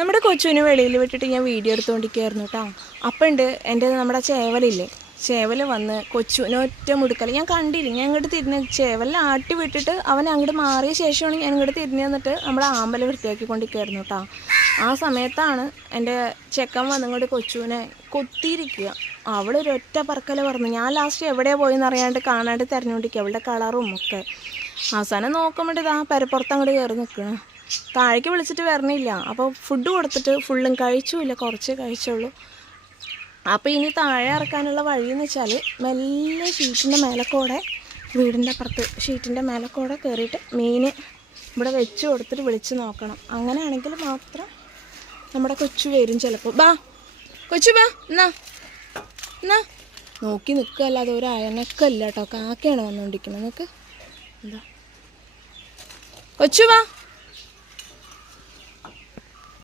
നമ്മുടെ കൊച്ചുവിനെ വെളിയിൽ വിട്ടിട്ട് ഞാൻ വീഡിയോ എടുത്തുകൊണ്ടിരിക്കുകയായിരുന്നു കേട്ടോ. അപ്പം ഉണ്ട് എൻ്റെ നമ്മുടെ ചേവലില്ലേ, ചേവൽ വന്ന് കൊച്ചുവിനെ ഒറ്റ മുടുക്കൽ ഞാൻ കണ്ടില്ല. ഞാൻ ഇങ്ങോട്ട് തിരിഞ്ഞ് ചേവലിൽ ആട്ടി വിട്ടിട്ട് അവൻ അങ്ങോട്ട് മാറിയ ശേഷമാണ് ഞാൻ ഇങ്ങോട്ട് തിരിഞ്ഞ് നിന്നിട്ട് നമ്മുടെ ആമ്പൽ വൃത്തിയാക്കിക്കൊണ്ടിരിക്കുകയായിരുന്നു കേട്ടോ. ആ സമയത്താണ് എൻ്റെ ചെക്കൻ വന്നിങ്ങോട്ട് കൊച്ചുവിനെ കൊത്തിയിരിക്കുക. അവളൊരൊറ്റ പറക്കൽ പറഞ്ഞു. ഞാൻ ലാസ്റ്റ് എവിടെയാണ് പോയെന്ന് അറിയാണ്ട് കാണാണ്ട് തിരഞ്ഞുകൊണ്ടിരിക്കുക, അവളുടെ കളറും ഒക്കെ. അവസാനം നോക്കുമ്പോൾ ഇതാ പരപ്പുറത്ത് അങ്ങോട്ട് കയറി നിൽക്കണം. താഴേക്ക് വിളിച്ചിട്ട് വരണില്ല. അപ്പോൾ ഫുഡ് കൊടുത്തിട്ട് ഫുള്ളും കഴിച്ചുമില്ല, കുറച്ചേ കഴിച്ചുള്ളൂ. അപ്പോൾ ഇനി താഴെ ഇറക്കാനുള്ള വഴിയെന്ന് വെച്ചാൽ മെല്ലെ ഷീറ്റിൻ്റെ മേലക്കൂടെ, വീടിൻ്റെ അപ്പുറത്ത് ഷീറ്റിൻ്റെ മേലക്കൂടെ കയറിയിട്ട് മീൻ ഇവിടെ വെച്ച് കൊടുത്തിട്ട് വിളിച്ച് നോക്കണം. അങ്ങനെയാണെങ്കിൽ മാത്രം നമ്മുടെ കൊച്ചു വരും ചിലപ്പോൾ. ബാ കൊച്ചു ബാ, എന്നാ എന്നാ നോക്കി നിൽക്കുകയല്ലാതെ ഒരു അയനക്കല്ല കേട്ടോ. കാക്കയാണ് വന്നുകൊണ്ടിരിക്കുന്നത്. നിങ്ങൾക്ക് എന്താ കൊച്ചു വാ.